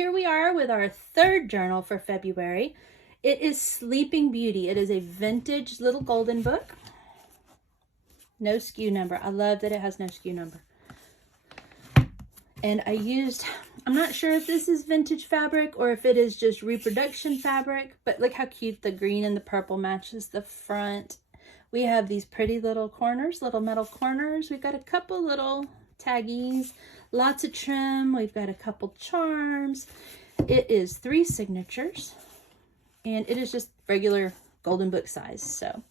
here we are with our third journal for February. It is Sleeping Beauty. It is a vintage little golden book. No SKU number. I love that it has no SKU number. And I'm not sure if this is vintage fabric or if it is just reproduction fabric, but look how cute the green and the purple matches the front. We have these pretty little corners, little metal corners. We've got a couple little taggies, lots of trim. We've got a couple charms. It is 3 signatures and it is just regular golden book size. So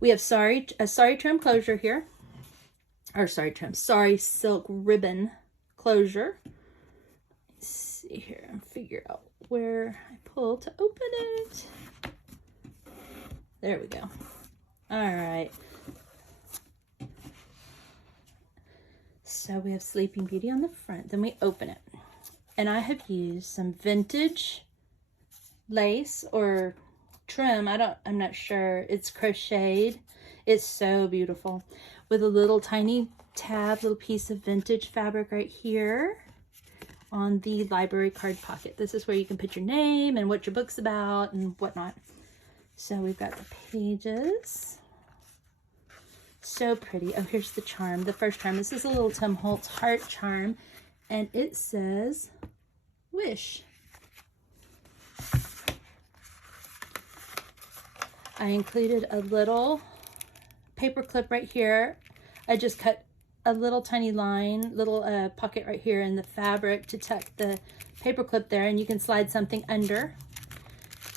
we have a sari trim closure here, or sari silk ribbon closure. Let's see here and figure out where I pull to open it. There we go. All right. So we have Sleeping Beauty on the front, then we open it. And I have used some vintage lace or trim. I'm not sure. It's crocheted. It's so beautiful with a little tiny tab, little piece of vintage fabric right here on the library card pocket. This is where you can put your name and what your book's about and whatnot. So we've got the pages. So pretty. Oh, here's the charm, the first charm. This is a little Tim Holtz heart charm, and it says wish. I included a little paper clip right here. I just cut a little tiny line, little pocket right here in the fabric to tuck the paper clip there, and you can slide something under.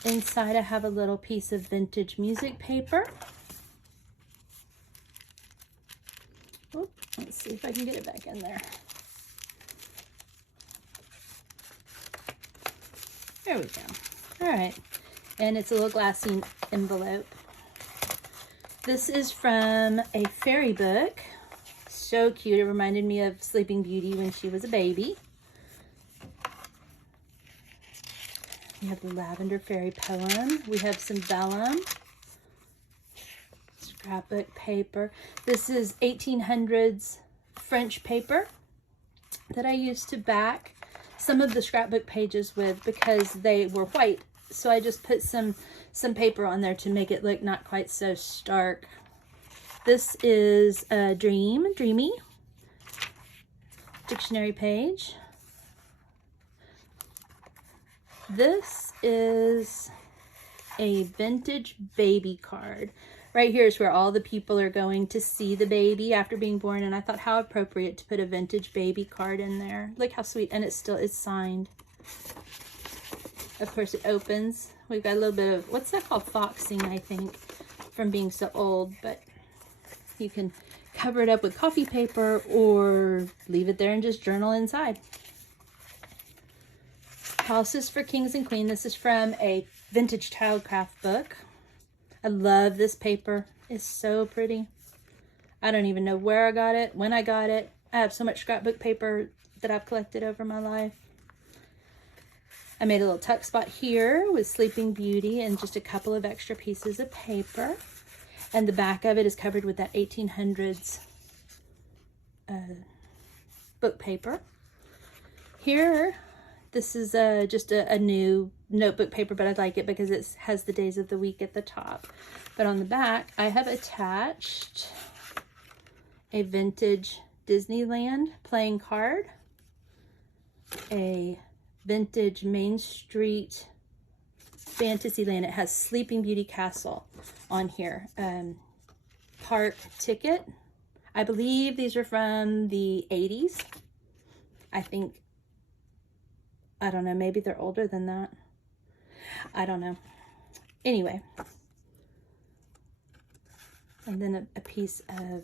Inside I have a little piece of vintage music paper. Oop, let's see if I can get it back in there. There we go. All right, and it's a little glassine envelope. This is from a fairy book. So cute. It reminded me of Sleeping Beauty when she was a baby. We have the Lavender Fairy poem. We have some vellum, scrapbook paper. This is 1800s French paper that I used to back some of the scrapbook pages with because they were white. So I just put some paper on there to make it look not quite so stark. This is a dreamy dictionary page. This is a vintage baby card. Right here is where all the people are going to see the baby after being born, and I thought how appropriate to put a vintage baby card in there. Look how sweet, and it's signed. Of course, it opens. We've got a little bit of, what's that called? Foxing, I think, from being so old, but you can cover it up with coffee paper or leave it there and just journal inside. Houses for Kings and Queens. This is from a vintage childcraft book. I love this paper. It's so pretty. I don't even know where I got it, when I got it. I have so much scrapbook paper that I've collected over my life. I made a little tuck spot here with Sleeping Beauty and just a couple of extra pieces of paper. And the back of it is covered with that 1800s book paper. Here, this is just a new notebook paper, but I like it because it has the days of the week at the top. But on the back, I have attached a vintage Disneyland playing card, a vintage Main Street Fantasyland. It has Sleeping Beauty Castle on here. Park ticket. I believe these are from the 80s. I think, I don't know, maybe they're older than that. I don't know. Anyway. And then a piece of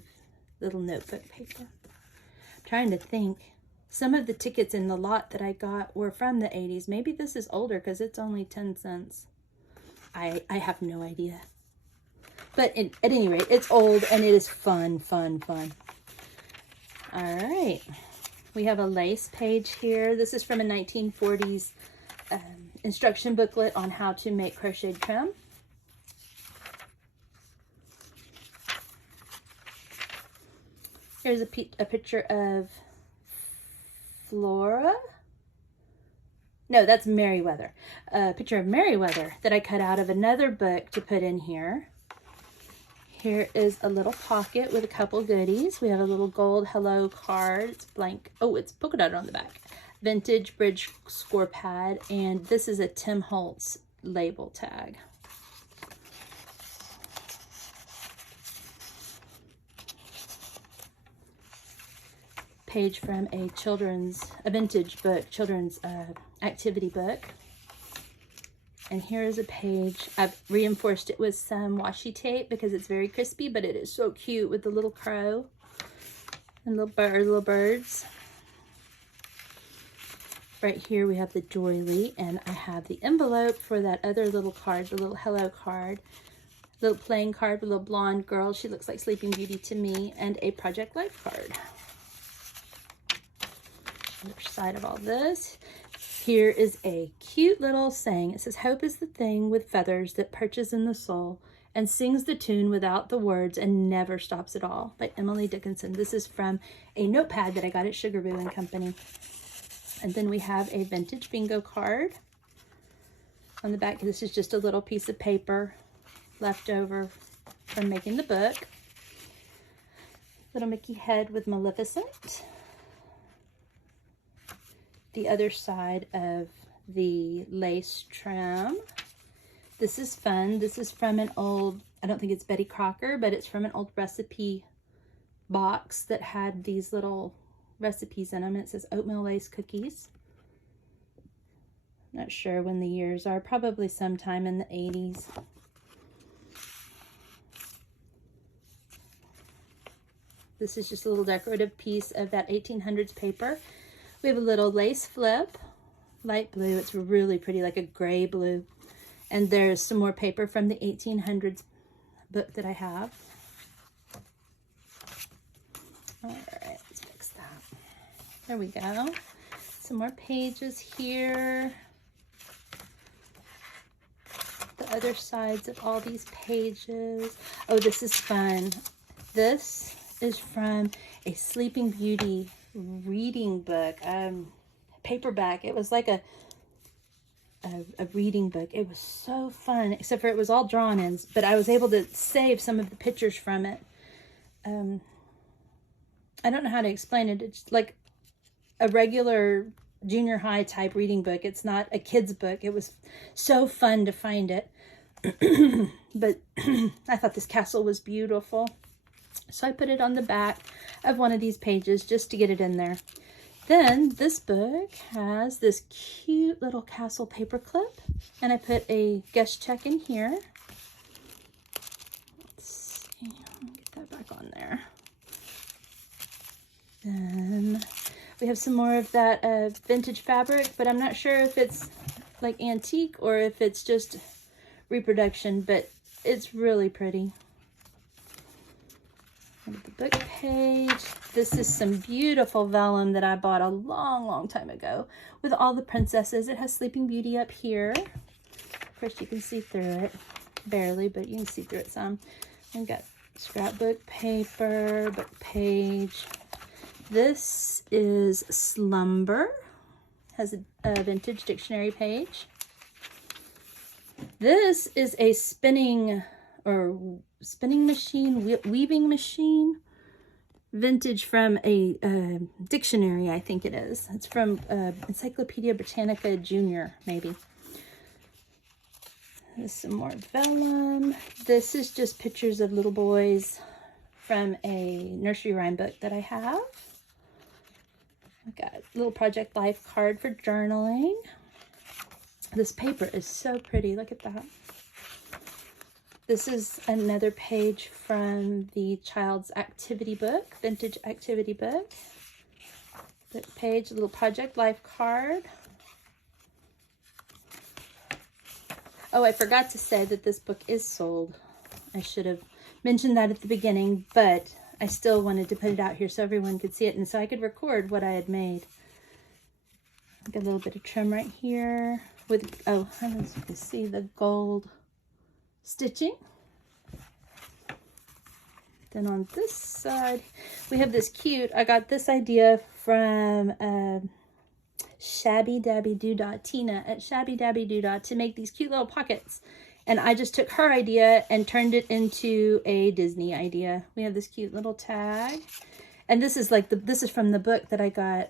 little notebook paper. I'm trying to think. Some of the tickets in the lot that I got were from the 80s. Maybe this is older because it's only 10 cents. I have no idea. But at any rate, it's old and it is fun. All right. We have a lace page here. This is from a 1940s instruction booklet on how to make crocheted trim. Here's a picture of Flora No, that's Merriweather. A picture of Merriweather that I cut out of another book to put in here. Here is a little pocket with a couple goodies. We have a little gold hello card. It's blank. Oh, it's polka dot on the back. Vintage bridge score pad. And this is a Tim Holtz label tag. Page from a vintage book, children's activity book. And here is a page. I've reinforced it with some washi tape because it's very crispy, but it is so cute with the little crow and little birds. Right here we have the doily, and I have the envelope for that other little card, the little hello card. Little playing card with a little blonde girl. She looks like Sleeping Beauty to me, and a Project Life card. Other side of all this. Here is a cute little saying. It says, "Hope is the thing with feathers that perches in the soul and sings the tune without the words and never stops at all," by Emily Dickinson. This is from a notepad that I got at Sugar Boo and Company. And then we have a vintage bingo card. On the back, this is just a little piece of paper left over from making the book. Little Mickey head with Maleficent. The other side of the lace trim. This is fun. This is from an old, I don't think it's Betty Crocker, but it's from an old recipe box that had these little recipes in them. It says oatmeal lace cookies. Not sure when the years are, probably sometime in the 80s. This is just a little decorative piece of that 1800s paper. We have a little lace flip, light blue. It's really pretty, like a gray blue. And there's some more paper from the 1800s book that I have. All right, let's fix that. There we go. Some more pages here. The other sides of all these pages. Oh, this is fun. This is from a Sleeping Beauty reading book, paperback. It was like a reading book. It was so fun, except for it was all drawn in, but I was able to save some of the pictures from it. I don't know how to explain it. It's like a regular junior high type reading book. It's not a kid's book. It was so fun to find it. But I thought this castle was beautiful. So I put it on the back of one of these pages just to get it in there. Then this book has this cute little castle paper clip, and I put a guest check in here. Let's see, get that back on there. Then we have some more of that vintage fabric, but I'm not sure if it's like antique or if it's just reproduction, but it's really pretty. The book page. This is some beautiful vellum that I bought a long time ago with all the princesses. It has Sleeping Beauty up here. Of course, you can see through it. Barely, but you can see through it some. We've got scrapbook paper, book page. This is Slumber. Has a vintage dictionary page. This is a spinning machine, weaving machine, vintage from a dictionary, I think it is. It's from Encyclopedia Britannica Junior, maybe. There's some more vellum. This is just pictures of little boys from a nursery rhyme book that I have. I've got a little Project Life card for journaling. This paper is so pretty. Look at that. This is another page from the child's activity book, vintage activity book. Book page, a little Project Life card. Oh, I forgot to say that this book is sold. I should have mentioned that at the beginning, but I still wanted to put it out here so everyone could see it and so I could record what I had made. Got a little bit of trim right here with, oh, I don't know if you can see the gold stitching. Then on this side, we have this cute, I got this idea from Tina at shabbydabbydo to make these cute little pockets. And I just took her idea and turned it into a Disney idea. We have this cute little tag. And this is like this is from the book that I got.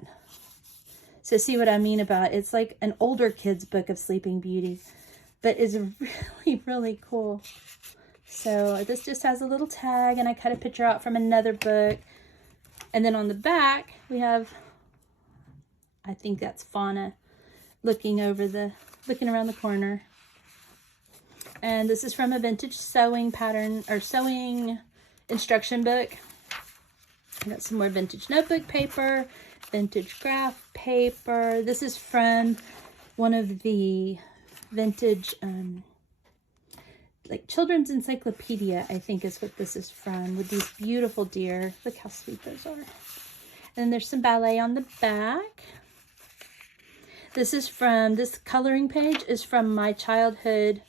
So see what I mean about it's like an older kid's book of Sleeping Beauty, but it's really, really cool. So this just has a little tag, and I cut a picture out from another book. And then on the back, we have, I think that's Fauna looking around the corner. And this is from a vintage sewing pattern or sewing instruction book. I got some more vintage notebook paper, vintage graph paper. This is from one of the vintage, like children's encyclopedia, I think is what this is from, with these beautiful deer. Look how sweet those are. And there's some ballet on the back. This coloring page is from my childhood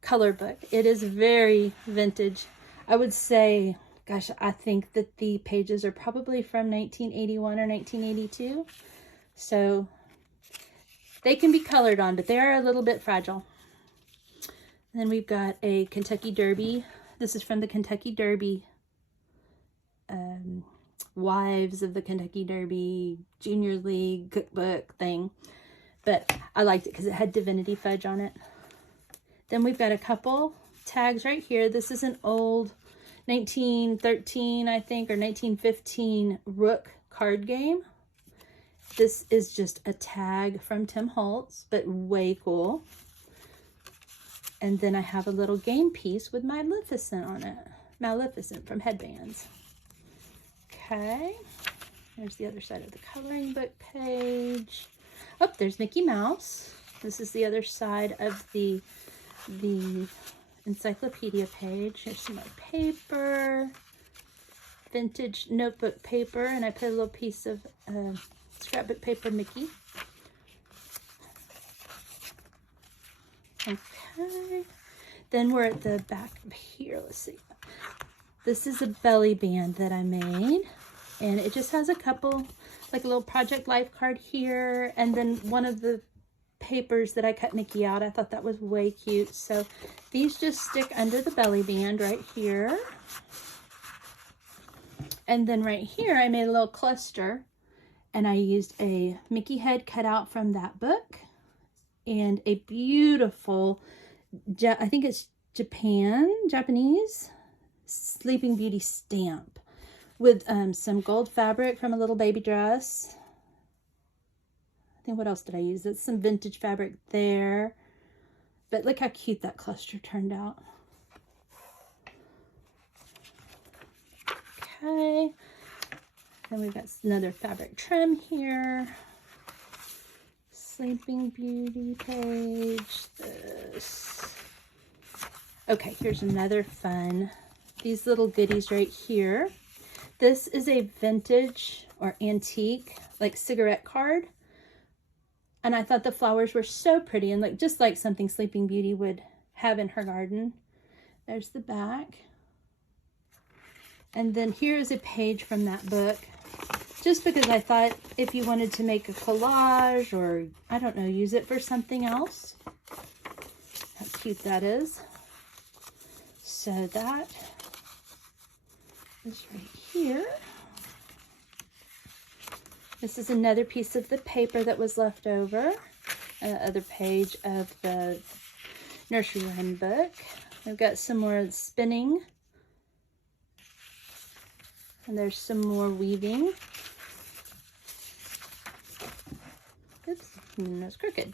color book. It is very vintage. I would say, gosh, I think that the pages are probably from 1981 or 1982. So they can be colored on, but they are a little bit fragile. And then we've got a Kentucky Derby. This is from the Kentucky Derby, Wives of the Kentucky Derby Junior League cookbook thing. But I liked it because it had Divinity Fudge on it. Then we've got a couple tags right here. This is an old 1913, I think, or 1915 Rook card game. This is just a tag from Tim Holtz, but way cool. And then I have a little game piece with Maleficent on it. Maleficent from Headbands. Okay. There's the other side of the coloring book page. Oh, there's Mickey Mouse. This is the other side of the encyclopedia page. Here's some more paper. Vintage notebook paper. And I put a little piece of scrapbook paper Mickey. Okay, then we're at the back of here. Let's see. This is a belly band that I made, and it just has a couple, like a little Project Life card here, and then one of the papers that I cut Mickey out. I thought that was way cute. So these just stick under the belly band right here. And then right here, I made a little cluster, and I used a Mickey head cut out from that book. And a beautiful, I think it's Japanese Sleeping Beauty stamp with some gold fabric from a little baby dress. I think, what else did I use? It's some vintage fabric there. But look how cute that cluster turned out. Okay. Then we've got another fabric trim here. Sleeping Beauty page, this. Okay, here's another fun. These little goodies right here. This is a vintage or antique, like cigarette card. And I thought the flowers were so pretty and like just like something Sleeping Beauty would have in her garden. There's the back. And then here's a page from that book. Just because I thought if you wanted to make a collage or, I don't know, use it for something else. How cute that is. So that is right here. This is another piece of the paper that was left over. Other page of the nursery rhyme book. We've got some more spinning. And there's some more weaving. Oops, it's crooked.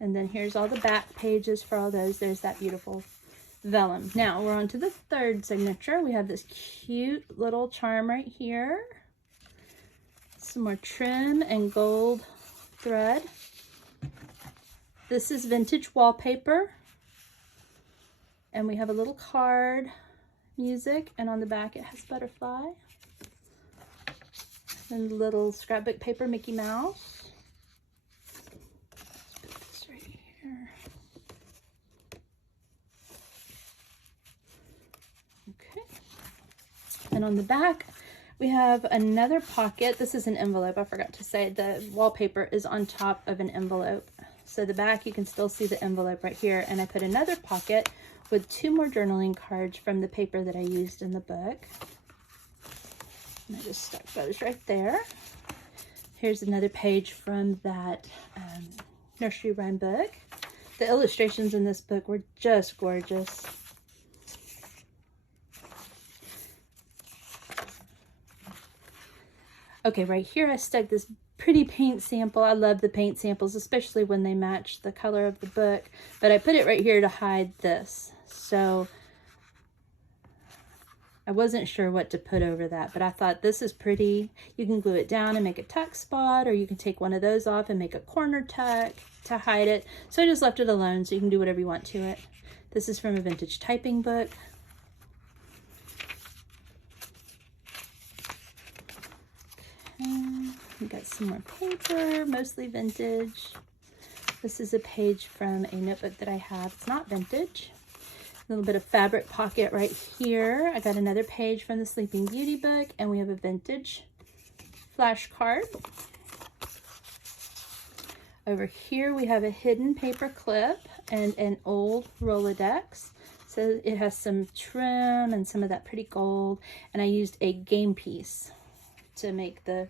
And then here's all the back pages for all those. There's that beautiful vellum. Now we're on to the third signature. We have this cute little charm right here. Some more trim and gold thread. This is vintage wallpaper. And we have a little card, music, and on the back it has butterfly. And little scrapbook paper Mickey Mouse. And on the back, We have another pocket. This is an envelope. I forgot to say the wallpaper is on top of an envelope. So the back, you can still see the envelope right here. And I put another pocket with 2 more journaling cards from the paper that I used in the book. And I just stuck those right there. Here's another page from that nursery rhyme book. The illustrations in this book were just gorgeous. Okay, right here I stuck this pretty paint sample. I love the paint samples, especially when they match the color of the book. But I put it right here to hide this. So I wasn't sure what to put over that, but I thought this is pretty. You can glue it down and make a tuck spot, or you can take one of those off and make a corner tuck to hide it. So I just left it alone, so you can do whatever you want to it. This is from a vintage typing book. We got some more paper, mostly vintage. This is a page from a notebook that I have. It's not vintage. A little bit of fabric pocket right here. I got another page from the Sleeping Beauty book, and we have a vintage flashcard. Over here we have a hidden paper clip and an old Rolodex. So it has some trim and some of that pretty gold, and I used a game piece to make the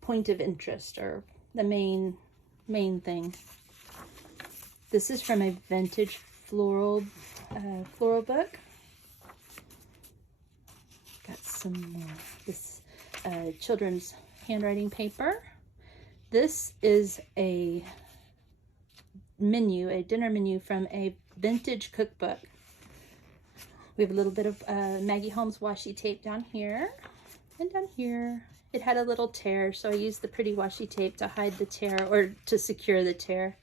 point of interest, or the main thing. This is from a vintage floral book. Got some more this children's handwriting paper. This is a dinner menu from a vintage cookbook. We have a little bit of Maggie Holmes washi tape down here and down here. It had a little tear, so I used the pretty washi tape to hide the tear, or to secure the tear.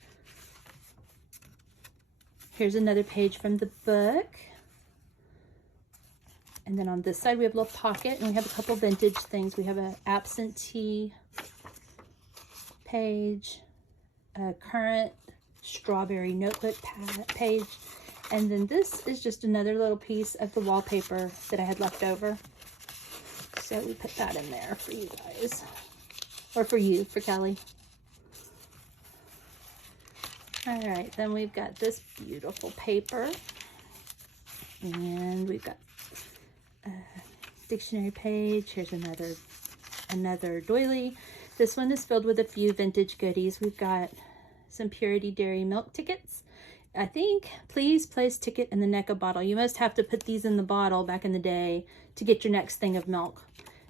Here's another page from the book. And then on this side we have a little pocket, and we have a couple vintage things. We have an absentee page, a current strawberry notebook page, and then this is just another little piece of the wallpaper that I had left over. So we put that in there for you guys, or for you, for Kelly. All right, then we've got this beautiful paper, and we've got a dictionary page. Here's another doily. This one is filled with a few vintage goodies. We've got some Purity Dairy milk tickets. I think, please place ticket in the neck of bottle. You must have to put these in the bottle back in the day to get your next thing of milk.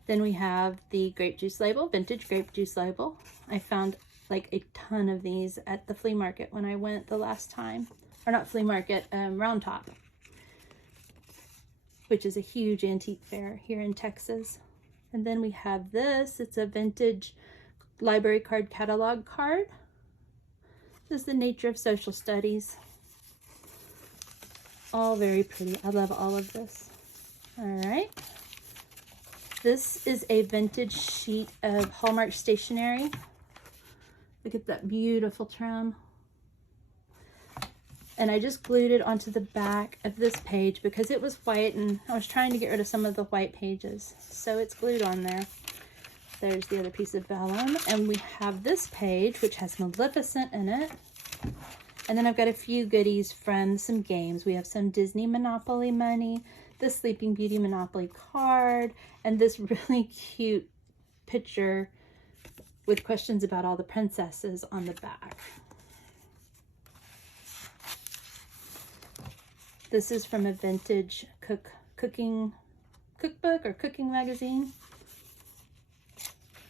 Then we have the grape juice label, vintage grape juice label. I found like a ton of these at the flea market when I went the last time. Or not flea market, Round Top, which is a huge antique fair here in Texas. And then we have this. It's a vintage library card catalog card. This is the Nature of Social Studies. All very pretty. I love all of this. All right. This is a vintage sheet of Hallmark stationery. Look at that beautiful trim. And I just glued it onto the back of this page because it was white, and I was trying to get rid of some of the white pages. So it's glued on there. There's the other piece of vellum. And we have this page, which has Maleficent in it. And then I've got a few goodies from some games. We have some Disney Monopoly money, the Sleeping Beauty Monopoly card, and this really cute picture with questions about all the princesses on the back. This is from a vintage cookbook or cooking magazine.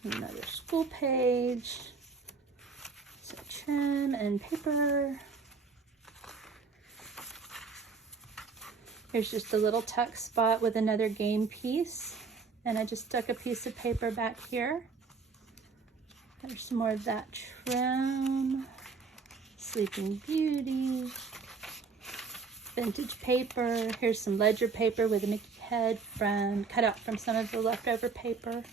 Another school page. Some trim and paper. Here's just a little tuck spot with another game piece. And I just stuck a piece of paper back here. There's some more of that trim. Sleeping Beauty. Vintage paper. Here's some ledger paper with a Mickey head cut out from some of the leftover paper.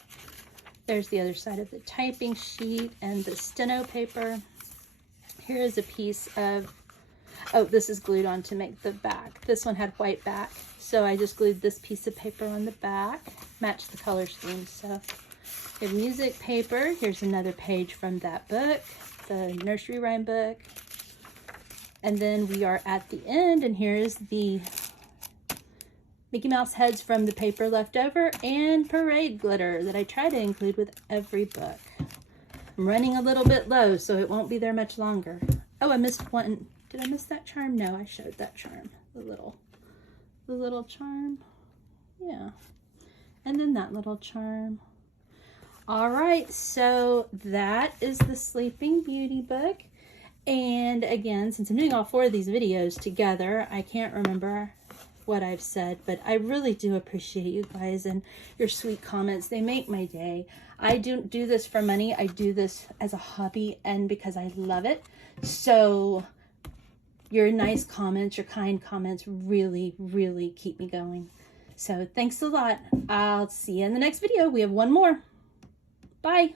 There's the other side of the typing sheet and the steno paper. Here is a piece of, oh, this is glued on to make the back. This one had white back, So I just glued this piece of paper on the back, match the color scheme. So we have music paper. Here's another page from that book, the nursery rhyme book. And then we are at the end, and here's the Mickey Mouse heads from the paper left over and parade glitter that I try to include with every book. I'm running a little bit low, so it won't be there much longer. Oh, I missed one. Did I miss that charm? No, I showed that charm. The little charm. Yeah. And then that little charm. All right, so that is the Sleeping Beauty book. And again, since I'm doing all 4 of these videos together, I can't remember what I've said, but I really do appreciate you guys and your sweet comments. They make my day. I don't do this for money. I do this as a hobby and because I love it. So your nice comments, your kind comments really, really keep me going. So thanks a lot. I'll see you in the next video. We have one more. Bye.